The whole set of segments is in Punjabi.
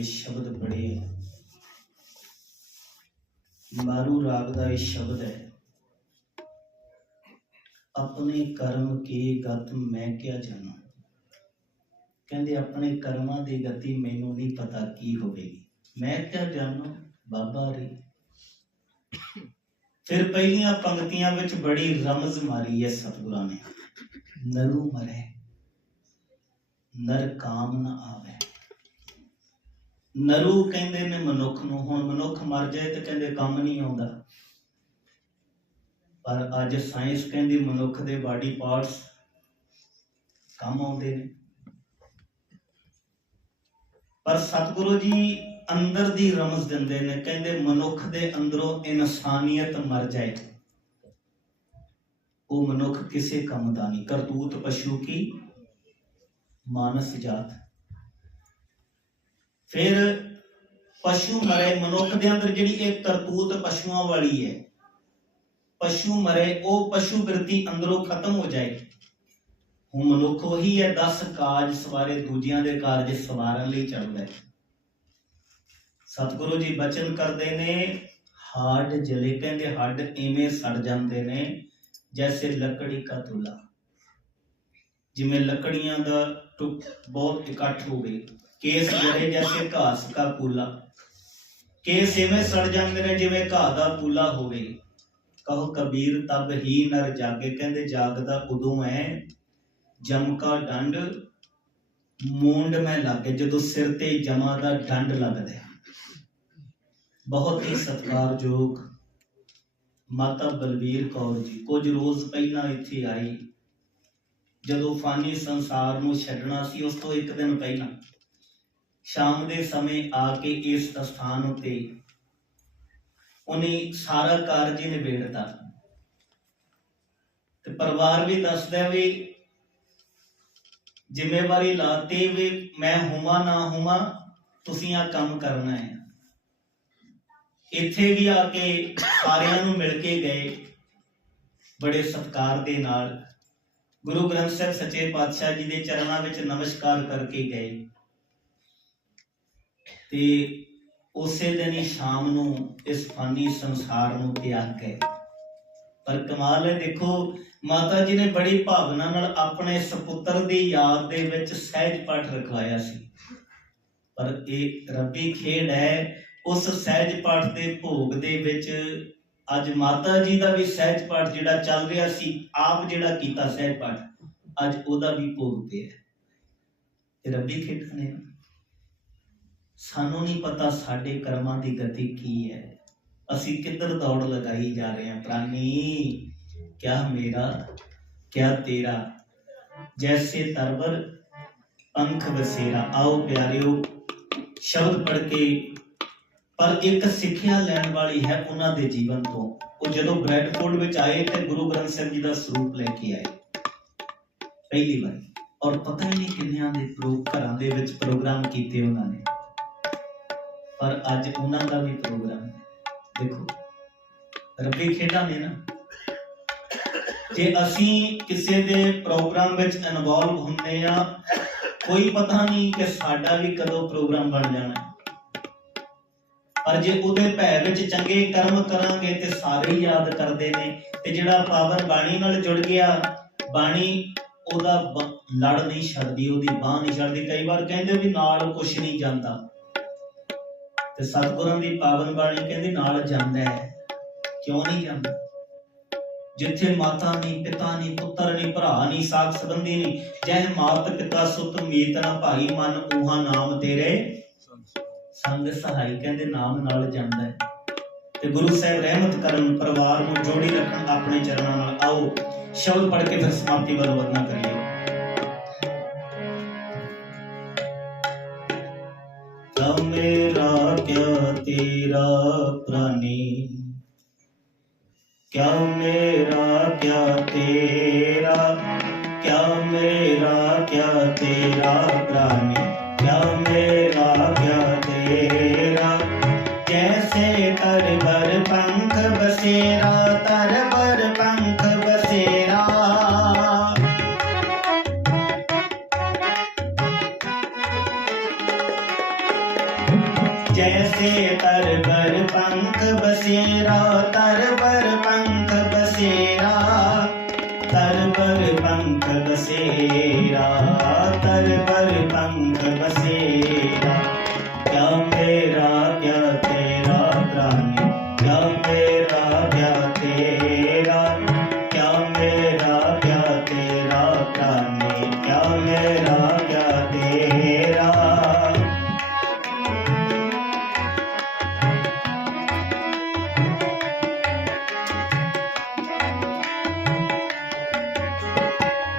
ਨੇ ਸ਼ਬਦ ਪੜ੍ਹੇ ਮਾਰੂ ਰਾਗ ਦਾ ਇਹ ਸ਼ਬਦ ਹੈ। ਆਪਣੇ ਕਰਮ ਕੀ ਗਤ ਮੈਂ ਕਿਆ ਜਾਣਾ? ਕਹਿੰਦੇ ਆਪਣੇ ਕਰਮਾਂ ਦੀ ਗਤੀ ਮੈਨੂੰ ਨਹੀਂ ਪਤਾ ਕੀ ਹੋਵੇਗੀ। ਮੈਂ ਕਿਆ ਜਾਣਾ? ਬਾਬਾ ਰੇ ਫਿਰ ਪਹਿਲੀਆਂ ਪੰਕਤੀਆਂ ਵਿੱਚ ਬੜੀ ਰਮਜ਼ ਮਾਰੀ ਹੈ ਸਤਿਗੁਰਾਂ ਨੇ। ਨਰੂ ਮਰੇ, ਨਰ ਕਾਮ ਨ ਆਵੇ। ਨਰੂ ਕਹਿੰਦੇ ਨੇ ਮਨੁੱਖ ਨੂੰ, ਹੁਣ ਮਨੁੱਖ ਮਰ ਜਾਏ ਤੇ ਕਹਿੰਦੇ ਕੰਮ ਨਹੀਂ ਆਉਂਦਾ। ਪਰ ਅੱਜ ਸਾਇੰਸ ਕਹਿੰਦੀ ਮਨੁੱਖ ਦੇ ਬਾਡੀ ਪਾਰਟਸ ਕੰਮ ਆਉਂਦੇ ਨੇ। ਪਰ ਸਤਿਗੁਰੂ ਜੀ ਅੰਦਰ ਦੀ ਰਮਜ਼ ਦਿੰਦੇ ਨੇ, ਕਹਿੰਦੇ ਮਨੁੱਖ ਦੇ ਅੰਦਰੋਂ ਇਨਸਾਨੀਅਤ ਮਰ ਜਾਏ। ਉਹ ਮਨੁੱਖ ਕਿਸੇ ਕੰਮ ਦਾ ਨਹੀਂ। ਕਰਤੂਤ ਪਸ਼ੂ ਕੀ? ਮਾਨਸ ਜਾਤ। ਫਿਰ ਪਸ਼ੂ ਮਰੇ, ਮਨੁੱਖ ਦੇ ਅੰਦਰ ਜਿਹੜੀ ਇਹ ਕਰਤੂਤ ਪਸ਼ੂਆਂ ਵਾਲੀ ਹੈ, ਪਸ਼ੂ ਮਰੇ, ਉਹ ਪਸ਼ੂ ਬਿਰਤੀ ਅੰਦਰੋਂ ਖਤਮ ਹੋ ਜਾਏਗੀ। ਹੁਣ ਮਨੁੱਖ ਉਹੀ ਹੈ 10 ਕਾਜ ਸਵਾਰੇ ਦੂਜਿਆਂ ਦੇ ਕਾਰਜ ਸਵਾਰਨ ਲਈ ਚੱਲਦਾ ਹੈ। ਸਤਿਗੁਰੂ ਜੀ ਬਚਨ ਕਰਦੇ ਨੇ ਹੱਡ ਜਲੇ ਕਹਿੰਦੇ, ਹੱਡ ਐਵੇਂ ਸੜ ਜਾਂਦੇ ਨੇ, ਜੈਸੇ ਲੱਕੜੀ ਕਾ ਤੁਲਾ ਜਿਵੇਂ ਲੱਕੜੀਆਂ ਦਾ ਟੁਕ ਬਹੁਤ ਇਕੱਠ ਹੋ ਗਈ ਕੇਸ ਜਲੇ ਜੈਸੇ ਘਾਸ ਕਾ ਪੂਲਾ ਕੇਸ ਐਵੇਂ ਸੜ ਜਾਂਦੇ ਨੇ ਜਿਵੇਂ ਘਾਹ ਦਾ ਪੂਲਾ ਹੋਵੇ। ਕਹੋ ਕਬੀਰ, ਤਬ ਹੀ ਨਰ ਜਾਗੇ। ਕਹਿੰਦੇ ਜਾਗਦਾ ਉਦੋਂ ਹੈ ਜਮ ਡੰਡ, ਮੂੰਡ ਮੈਂ ਲੱਗੇ। ਜਦੋਂ ਸਿਰ ਤੇ ਜਮਾ ਦਾ ਡੰਡ ਲੱਗਦਾ ਬਹੁਤ ਹੀ ਸਤਿਕਾਰਯੋਗ ਮਾਤਾ ਬਲਵੀਰ ਕੌਰ ਜੀ। ਕੁਝ ਰੋਜ਼ ਪਹਿਲਾਂ ਇੱਥੇ ਆਈ ਜਦੋਂ ਫਾਨੀ ਸੰਸਾਰ ਨੂੰ ਛੱਡਣਾ ਸੀ, ਉਸ ਤੋਂ ਇੱਕ ਦਿਨ ਪਹਿਲਾਂ। ਸ਼ਾਮ ਦੇ ਸਮੇਂ ਆ ਕੇ ਇਸ ਸਥਾਨ ਉੱਤੇ ਉਹਨੇ ਸਾਰਾ ਕਾਰਜ ਨਿਬੇੜਤਾ। ਤੇ ਪਰਿਵਾਰ ਵੀ ਦੱਸਦਾ ਵੀ ਜ਼ਿੰਮੇਵਾਰੀ ਲਾਤੀ ਵੀ ਮੈਂ ਹੋਵਾਂ ਨਾ ਹੋਵਾਂ, ਤੁਸੀਂ ਆ ਕੰਮ ਕਰਨਾ ਹੈ। ਇੱਥੇ ਵੀ ਆ ਕੇ ਸਾਰਿਆਂ ਨੂੰ ਮਿਲ ਕੇ ਗਏ ਬੜੇ ਸਤਿਕਾਰ ਦੇ ਨਾਲ। ਗੁਰੂ ਗ੍ਰੰਥ ਸਾਹਿਬ ਸੱਚੇ ਪਾਤਸ਼ਾਹ ਜੀ ਦੇ ਚਰਨਾਂ ਵਿੱਚ ਨਮਸਕਾਰ ਕਰਕੇ ਗਏ। ਤੇ ਉਸੇ ਦਿਨ ਹੀ ਸ਼ਾਮ ਨੂੰ ਇਸ ਫਾਨੀ ਸੰਸਾਰ ਨੂੰ ਤਿਆਗ ਗਏ। ਪਰ ਕਮਾਲ ਹੈ, ਦੇਖੋ, ਮਾਤਾ ਜੀ ਨੇ ਬੜੀ ਭਾਵਨਾ ਨਾਲ ਆਪਣੇ ਸੁਪੁੱਤਰ ਦੀ ਯਾਦ ਦੇ ਵਿੱਚ ਸਹਿਜ ਪਾਠ ਰਖਵਾਇਆ ਸੀ। ਪਰ ਇਹ ਰੱਬੀ ਖੇਡ ਹੈ, ਉਸ ਸਹਿਜ ਪਾਠ ਦੇ ਭੋਗ ਦੇ ਵਿੱਚ ਅੱਜ ਮਾਤਾ ਜੀ ਦਾ ਵੀ ਸਹਿਜ ਪਾਠ ਜਿਹੜਾ ਚੱਲ ਰਿਹਾ ਸੀ, ਆਪ ਜਿਹੜਾ ਕੀਤਾ ਸਹਿਜ ਪਾਠ, ਅੱਜ ਉਹਦਾ ਵੀ ਭੋਗ ਪਿਆ। ਇਹ ਰੱਬੀ ਖੇਡਾਂ ਨੇ। ਸਾਨੂੰ ਨਹੀਂ ਪਤਾ ਸਾਡੇ ਕਰਮਾਂ ਦੀ ਗਤੀ ਕੀ ਹੈ। ਅਸੀਂ ਕਿੱਧਰ ਦੌੜ ਲਗਾਈ ਜਾ ਰਹੇ ਹਾਂ, ਪ੍ਰਾਨੀ, ਕਿਆ ਮੇਰਾ, ਕਿਆ ਤੇਰਾ? ਜੈਸੇ ਤਰਵਰ, ਪੰਖ ਵਸੇਰਾ। ਆਓ ਪਿਆਰਿਓ, ਸ਼ਬਦ ਪੜ੍ਹ ਕੇ, ਪਰ ਇੱਕ ਸਿੱਖਿਆ ਲੈਣ ਵਾਲੀ ਹੈ ਉਹਨਾਂ ਦੇ ਜੀਵਨ ਤੋਂ। ਉਹ ਜਦੋਂ ਬ੍ਰੈਡਫੋਰਡ ਵਿੱਚ ਆਏ ਤੇ ਗੁਰੂ ਗ੍ਰੰਥ ਸਾਹਿਬ ਜੀ ਦਾ ਸਰੂਪ ਲੈ ਕੇ ਆਏ। ਪਹਿਲੀ ਵਾਰ। ਔਰ ਪਤਾ ਹੀ ਨਹੀਂ ਕਿੰਨਿਆਂ ਦੇ ਪ੍ਰੋ ਘਰਾਂ ਦੇ ਵਿੱਚ ਪ੍ਰੋਗਰਾਮ ਕੀਤੇ ਉਹਨਾਂ ਨੇ। ਪਰ ਅੱਜ ਉਹਨਾਂ ਦਾ ਵੀ ਪ੍ਰੋਗਰਾਮ ਹੈ। ਦੇਖੋ, ਰੱਬੀ ਖੇਡਾਂ ਨੇ ਨਾ, ਜੇ ਅਸੀਂ ਕਿਸੇ ਦੇ ਪ੍ਰੋਗਰਾਮ ਵਿੱਚ ਇਨਵੋਲਵ ਹੁੰਦੇ ਆ ਕੋਈ ਪਤਾ ਨਹੀਂ ਕਿ ਸਾਡਾ ਵੀ ਕਦੋਂ ਪ੍ਰੋਗਰਾਮ ਬਣ ਜਾਣਾ ਪਰ ਜੇ ਉਹਦੇ ਭੈ ਵਿੱਚ ਚੰਗੇ ਕਰਮ ਕਰਾਂਗੇ ਤੇ ਸਾਰੇ ਯਾਦ ਕਰਦੇ ਨੇ ਤੇ ਜਿਹੜਾ ਪਾਵਰ ਬਾਣੀ ਨਾਲ ਜੁੜ ਗਿਆ, ਬਾਣੀ ਉਹਦਾ ਲੜ ਨਹੀਂ ਛੱਡਦੀ, ਉਹਦੀ ਬਾਹ ਨਹੀਂ ਛੱਡਦੀ। ਕਈ ਵਾਰ ਕਹਿੰਦੇ ਵੀ ਨਾਲ ਕੁਛ ਨਹੀਂ ਜਾਂਦਾ। ਤੇ ਸਤਿਗੁਰਾਂ ਦੀ ਪਾਵਨ ਬਾਣੀ ਕਹਿੰਦੀ ਨਾਲ ਜਾਂਦਾ ਹੈ। ਕਿਉਂ ਨਹੀਂ ਜਾਂਦਾ? ਜਿੱਥੇ ਮਾਤਾ ਨਹੀਂ ਪਿਤਾ ਨਹੀਂ ਪੁੱਤਰ ਨਹੀਂ ਭਰਾ ਨਹੀਂ ਸਾਖ ਸੰਬੰਧੀ ਨਹੀਂ ਜਹ ਮਾਤ, ਪਿਤਾ, ਸੁਤ, ਮੀਤ ਨਾ ਭਾਈ, ਮਨ ਉਹਾ ਨਾਮ ਤੇਰੇ ਸੰਗ ਸਹਾਈ ਕਹਿੰਦੇ ਨਾਮ ਨਾਲ ਜਾਂਦਾ ਹੈ। ਤੇ ਗੁਰੂ ਸਾਹਿਬ ਰਹਿਮਤ ਕਰਨ ਪਰਿਵਾਰ ਨੂੰ ਜੋੜੀ ਰੱਖਣ ਆਪਣੇ ਚਰਨਾਂ ਨਾਲ ਆਓ। ਸ਼ਬਦ ਪੜ੍ਹ ਕੇ ਫਿਰ ਸਮਾਪਤੀ ਵੱਲ ਵਧਣਾ ਕਰੀਏ। ਕਿਆ ਮੇਰਾ, ਕਿਆ ਤੇਰਾ? ਕਿਆ ਮੇਰਾ, ਕਿਆ ਤੇਰਾ ਪ੍ਰਾਨੀ ਕਿਆ ਮੇਰਾ, ਕਿਆ ਤੇਰਾ? ਜੈਸੇ ਤਰਵਰ ਪੰਖ ਬਸੇਰਾ? ਤਰਵਰ पर पंख बसेरा तर पर पंख बसेरा क्या मेरा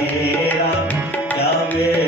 मेरा क्या मेरा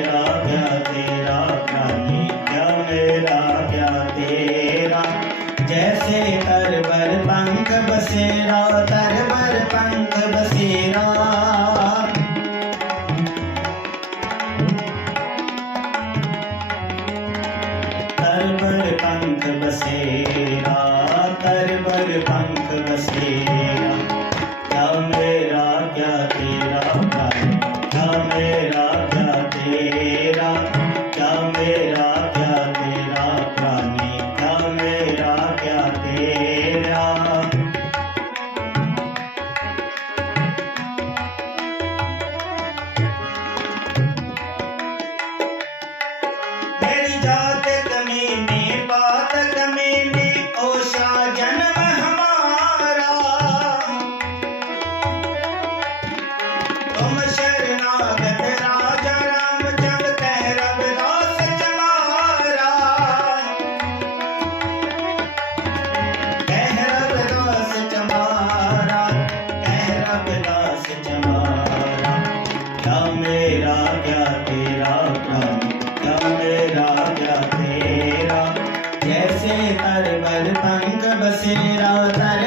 मेरा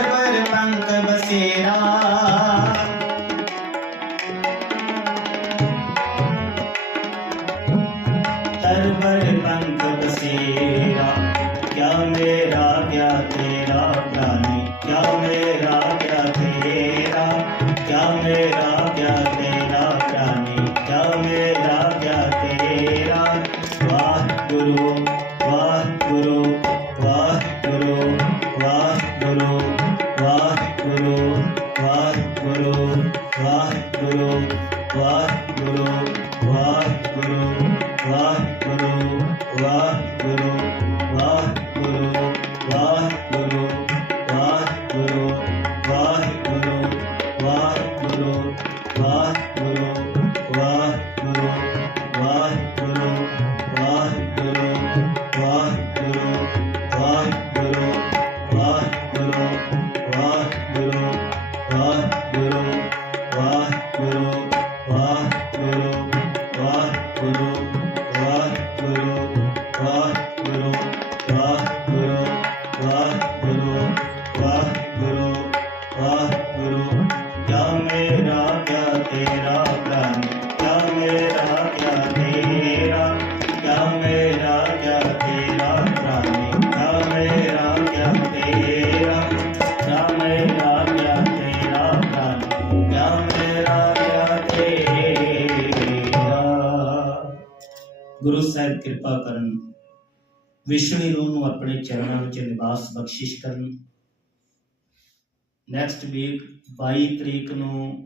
ਕਿਰਪਾ ਕਰਨ ਵਿਸ਼ਵਨੀ ਰੂਹ ਨੂੰ ਆਪਣੇ ਚਰਨਾਂ ਵਿੱਚ ਨਿਵਾਸ ਬਖਸ਼ਿਸ਼ ਕਰਨ। ਨੈਕਸਟ ਵੀਕ 22 ਤਰੀਕ ਨੂੰ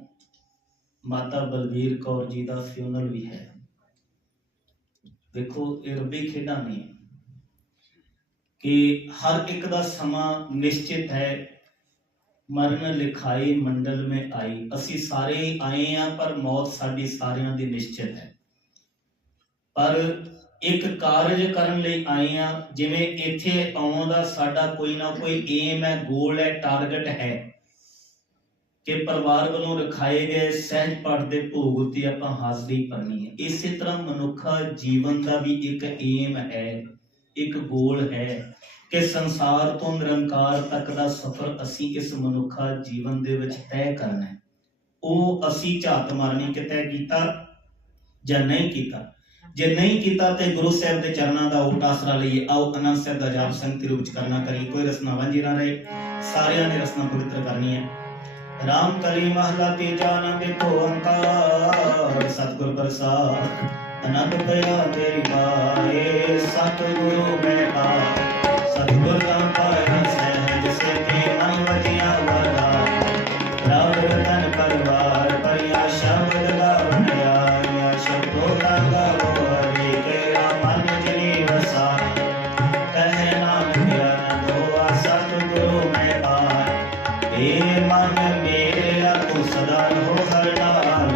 ਮਾਤਾ ਬਲਵੀਰ ਕੌਰ ਜੀ ਦਾ ਫਿਊਨਲ ਵੀ ਹੈ। ਦੇਖੋ, ਇਹ ਰੱਬੀ ਖੇਡਾਂ ਨੇ। ਕਿ ਹਰ ਇੱਕ ਦਾ ਸਮਾਂ ਨਿਸ਼ਚਿਤ ਹੈ। ਮਰਨ ਲਿਖਾਈ ਮੰਡਲ ਮੇ ਆਈ। ਅਸੀਂ ਸਾਰੇ ਆਏ ਆ ਪਰ ਮੌਤ ਸਾਡੀ ਸਾਰਿਆਂ ਦੀ ਨਿਸ਼ਚਿਤ ਹੈ। ਪਰ ਇੱਕ ਕਾਰਜ ਕਰਨ ਲਈ ਆਏ ਆ ਜਿਵੇਂ ਇੱਥੇ ਆਉਣ ਦਾ ਸਾਡਾ ਕੋਈ ਨਾ ਕੋਈ ਏਮ ਹੈ ਗੋਲ ਹੈ ਟਾਰਗੇਟ ਹੈ। ਕਿ ਪਰਿਵਾਰ ਵੱਲੋਂ ਰਖਾਏ ਗਏ ਸਹਿਜ ਪਾਠ ਦੇ ਭੋਗ ਉੱਤੇ ਆਪਾਂ ਹਾਜ਼ਰੀ ਭਰਨੀ ਹੈ। ਇਸੇ ਤਰ੍ਹਾਂ ਮਨੁੱਖਾ ਜੀਵਨ ਦਾ ਵੀ ਇੱਕ ਏਮ ਹੈ, ਇੱਕ ਗੋਲ ਹੈ ਕਿ ਸੰਸਾਰ ਤੋਂ ਨਿਰੰਕਾਰ ਤੱਕ ਦਾ ਸਫ਼ਰ ਅਸੀਂ ਇਸ ਮਨੁੱਖਾ ਜੀਵਨ ਦੇ ਵਿੱਚ ਤੈਅ ਕਰਨਾ ਹੈ। ਉਹ ਅਸੀਂ ਝਾਤ ਮਾਰਨੀ ਕਿ ਤੈਅ ਕੀਤਾ ਜਾਂ ਨਹੀਂ ਕੀਤਾ। ਜੇ ਨਹੀਂ ਕੀਤਾ ਤੇ ਗੁਰੂ ਸਾਹਿਬ ਦੇ ਚਰਨਾਂ ਦਾ ਓਟ ਆਸਰਾ ਲਈਏ। ਆਓ ਅਨੰਦ ਸਾਹਿਬ ਦਾ ਜਾਪ ਸੰਗਤੀ ਰੂਪ ਚ ਕਰਨਾ ਕਰੀ ਕੋਈ ਰਸਨਾ ਵਾਂਝੀ ਨਾ ਰਹੇ। ਸਾਰਿਆਂ ਨੇ ਰਸਨਾ ਪਵਿੱਤਰ ਕਰਨੀ ਹੈ। ਰਾਮ ਕਲੀ ਮਹਲਾ ਤੀਜਾ ਨਾ ਦੇਖੋ ਓੰਕਾਰ ਸਤਿਗੁਰ ਪ੍ਰਸਾਦ, ਅਨੰਦ ਪਿਆ ਤੇਰੀ ਬਾਏ ਸਤਿਗੁਰੂ ਮੈਂ ਪਾ ਸਤਿਗੁਰ ਦਾ ਪਾਇਆ ਸਹਿਜ ਸੇ ਤੇ ਮਨ ਵਜਿਆ ਵਰਦਾ ਏ ਮਨ ਮੇਰਾ ਤੂੰ ਸਦਾ ਰਹੋ ਹਰ ਨਾਲ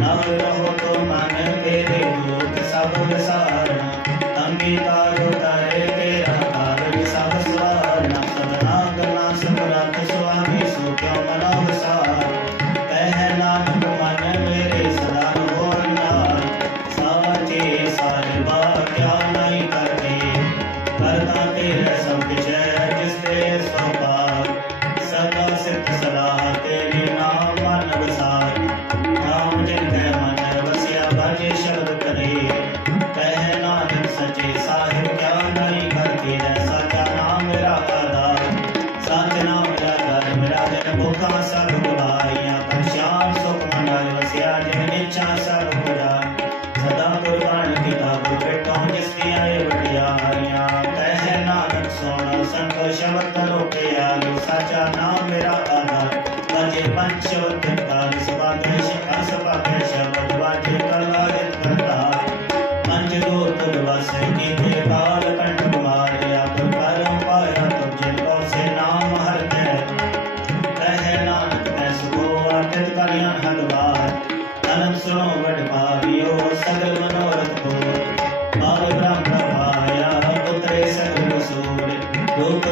ਨਾਮ ਰਹੋ ਤੋ ਮਨ ਤੇਰੇ ਲੋਕ ਸਭ ਵਿਸਾਰਨਾ ਸ਼ਬਦ ਕਰੋ ਕੇ ਆਲੂ ਸਾਚਾ ਨਾਮ ਮੇਰਾ ਆਧਾਰ। ਅਜੇ ਪੰਚਵਤ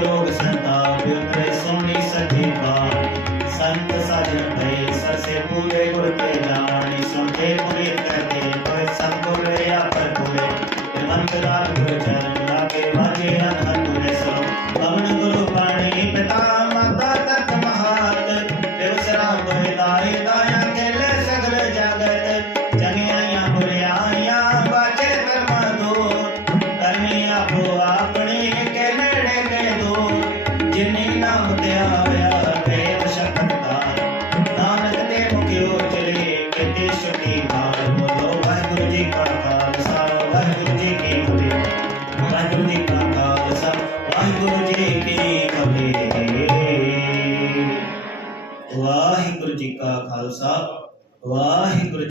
ਰੋਗ ਰੋਗ